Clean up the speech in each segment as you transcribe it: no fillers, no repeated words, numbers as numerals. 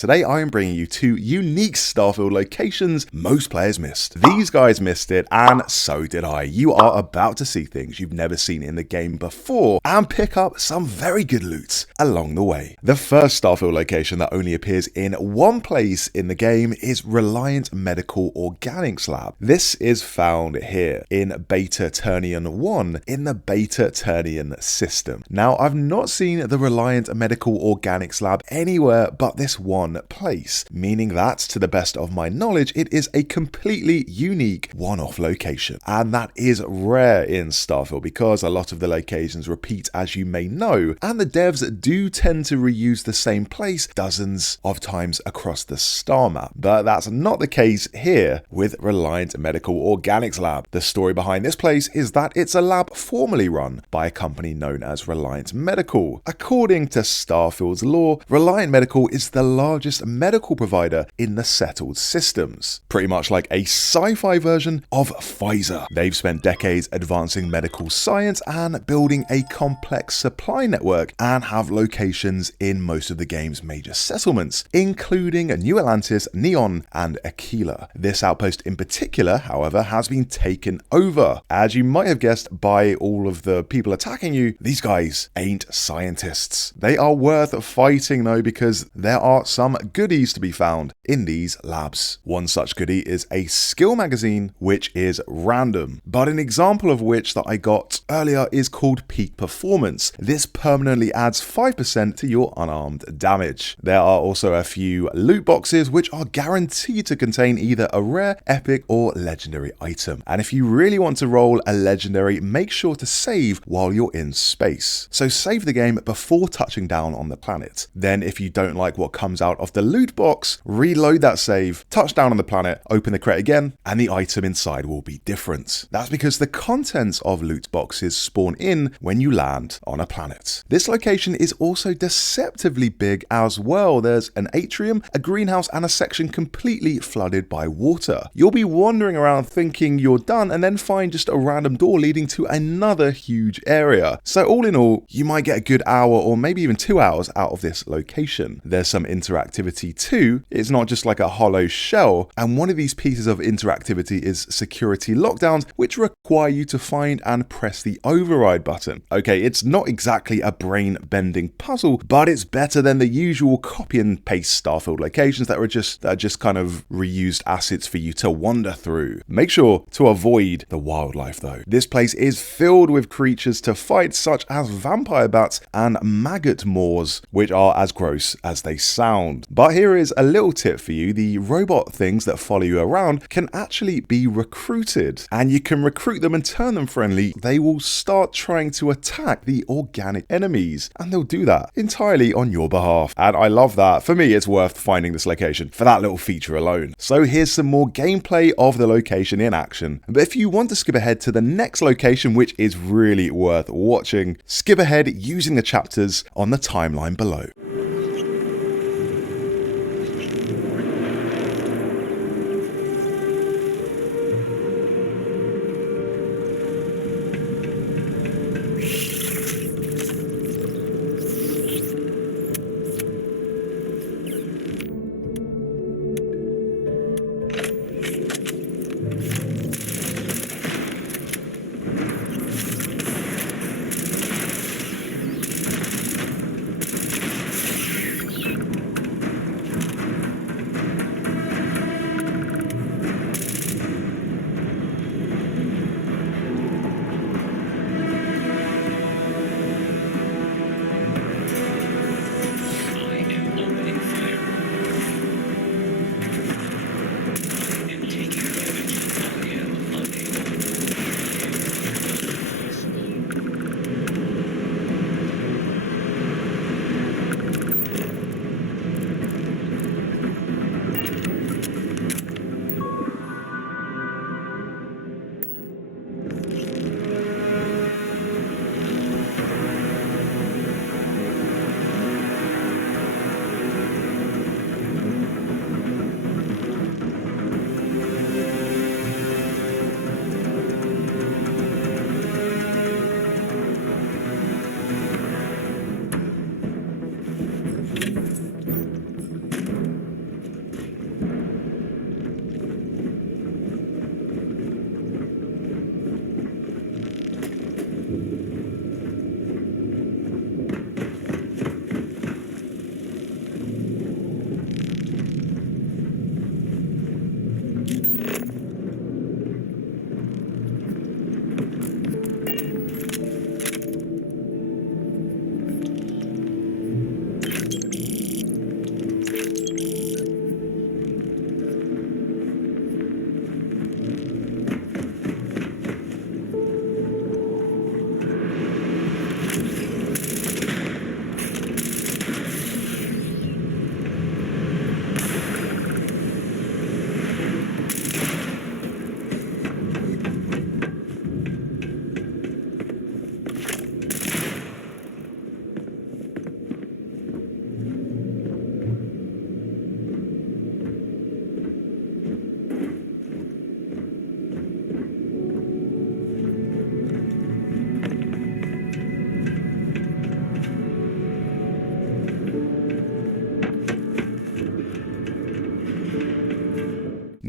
Today I am bringing you two unique Starfield locations most players missed. These guys missed it, and so did I. You are about to see things you've never seen in the game before, and pick up some very good loot along the way. The first Starfield location that only appears in one place in the game is Reliant Medical Organics Lab. This is found here in Beta Turnian 1 in the Beta Turnian system. Now, I've not seen the Reliant Medical Organics Lab anywhere but this one place, meaning that, to the best of my knowledge, it is a completely unique one-off location. And that is rare in Starfield because a lot of the locations repeat, as you may know, and the devs do tend to reuse the same place dozens of times across the star map. But that's not the case here with Reliant Medical Organics Lab. The story behind this place is that it's a lab formerly run by a company known as Reliant Medical. According to Starfield's lore, Reliant Medical is the largest medical provider in the settled systems. Pretty much like a sci-fi version of Pfizer. They've spent decades advancing medical science and building a complex supply network, and have locations in most of the game's major settlements, including New Atlantis, Neon, and Aquila. This outpost in particular, however, has been taken over. As you might have guessed by all of the people attacking you, these guys ain't scientists. They are worth fighting though, because there are some goodies to be found in these labs. One such goodie is a skill magazine, which is random, but an example of which that I got earlier is called Peak Performance. This permanently adds 5% to your unarmed damage. There are also a few loot boxes which are guaranteed to contain either a rare, epic, or legendary item. And if you really want to roll a legendary, make sure to save while you're in space. So save the game before touching down on the planet. Then if you don't like what comes out of the loot box, reload that save, touch down on the planet, open the crate again, and the item inside will be different. That's because the contents of loot boxes spawn in when you land on a planet. This location is also deceptively big as well. There's an atrium, a greenhouse, and a section completely flooded by water. You'll be wandering around thinking you're done and then find just a random door leading to another huge area. So all in all, you might get a good hour or maybe even 2 hours out of this location. There's some interactivity too. It's not just like a hollow shell, and one of these pieces of interactivity is security lockdowns, which require you to find and press the override button. Okay, it's not exactly a brain-bending puzzle, but it's better than the usual copy and paste Starfield locations that are just kind of reused assets for you to wander through. Make sure to avoid the wildlife though. This place is filled with creatures to fight, such as vampire bats and maggot maws, which are as gross as they sound. But here is a little tip for you. The robot things that follow you around can actually be recruited, and you can recruit them and turn them friendly. They will start trying to attack the organic enemies, and they'll do that entirely on your behalf. And I love that. For me, it's worth finding this location for that little feature alone. So here's some more gameplay of the location in action. But if you want to skip ahead to the next location, which is really worth watching, skip ahead using the chapters on the timeline below.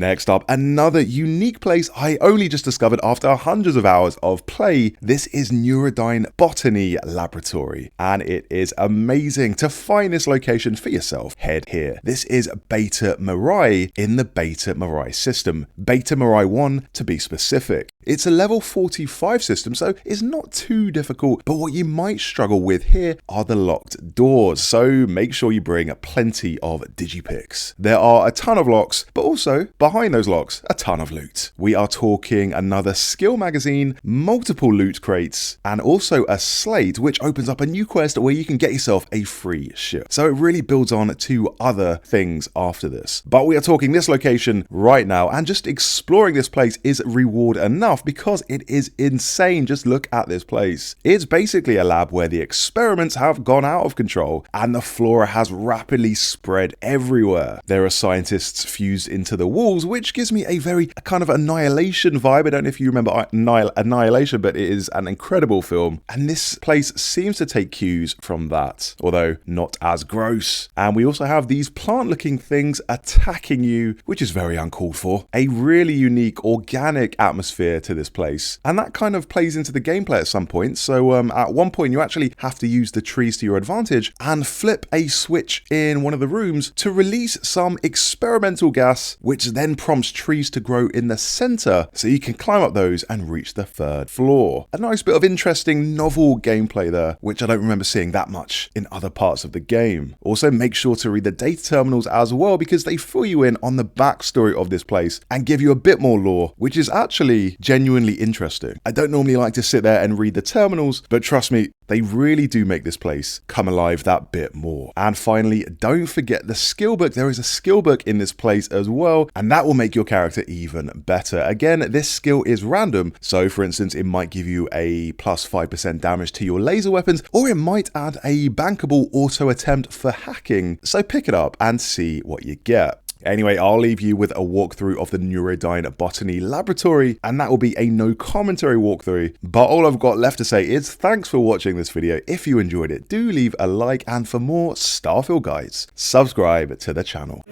Next up, another unique place I only just discovered after hundreds of hours of play. This is Neurodyne Botany Laboratory, and it is amazing. To find this location for yourself, head here. This is Beta Mirai in the Beta Mirai system. Beta Mirai 1 to be specific. It's a level 45 system, so it's not too difficult, but what you might struggle with here are the locked doors, so make sure you bring plenty of digipicks. There are a ton of locks, but also behind those locks, a ton of loot. We are talking another skill magazine, multiple loot crates, and also a slate which opens up a new quest where you can get yourself a free ship. So it really builds on to other things after this. But we are talking this location right now, and just exploring this place is reward enough because it is insane. Just look at this place. It's basically a lab where the experiments have gone out of control and the flora has rapidly spread everywhere. There are scientists fused into the walls, which gives me a very kind of Annihilation vibe. I don't know if you remember Annihilation, but it is an incredible film, and this place seems to take cues from that, although not as gross. And we also have these plant-looking things attacking you, which is very uncalled for. A really unique organic atmosphere to this place, and that kind of plays into the gameplay at some point. So at one point you actually have to use the trees to your advantage and flip a switch in one of the rooms to release some experimental gas, which then prompts trees to grow in the center so you can climb up those and reach the third floor. A nice bit of interesting novel gameplay there, which I don't remember seeing that much in other parts of the game. Also, make sure to read the data terminals as well, because they fill you in on the backstory of this place and give you a bit more lore, which is actually genuinely interesting. I don't normally like to sit there and read the terminals, but trust me, they really do make this place come alive that bit more. And finally, don't forget the skill book. There is a skill book in this place as well, and that will make your character even better. Again, this skill is random, so for instance, it might give you a plus 5% damage to your laser weapons, or it might add a bankable auto attempt for hacking. So pick it up and see what you get. Anyway, I'll leave you with a walkthrough of the Neurodyne Botany Laboratory, and that will be a no commentary walkthrough. But all I've got left to say is thanks for watching this video. If you enjoyed it, do leave a like, and for more Starfield guides, subscribe to the channel.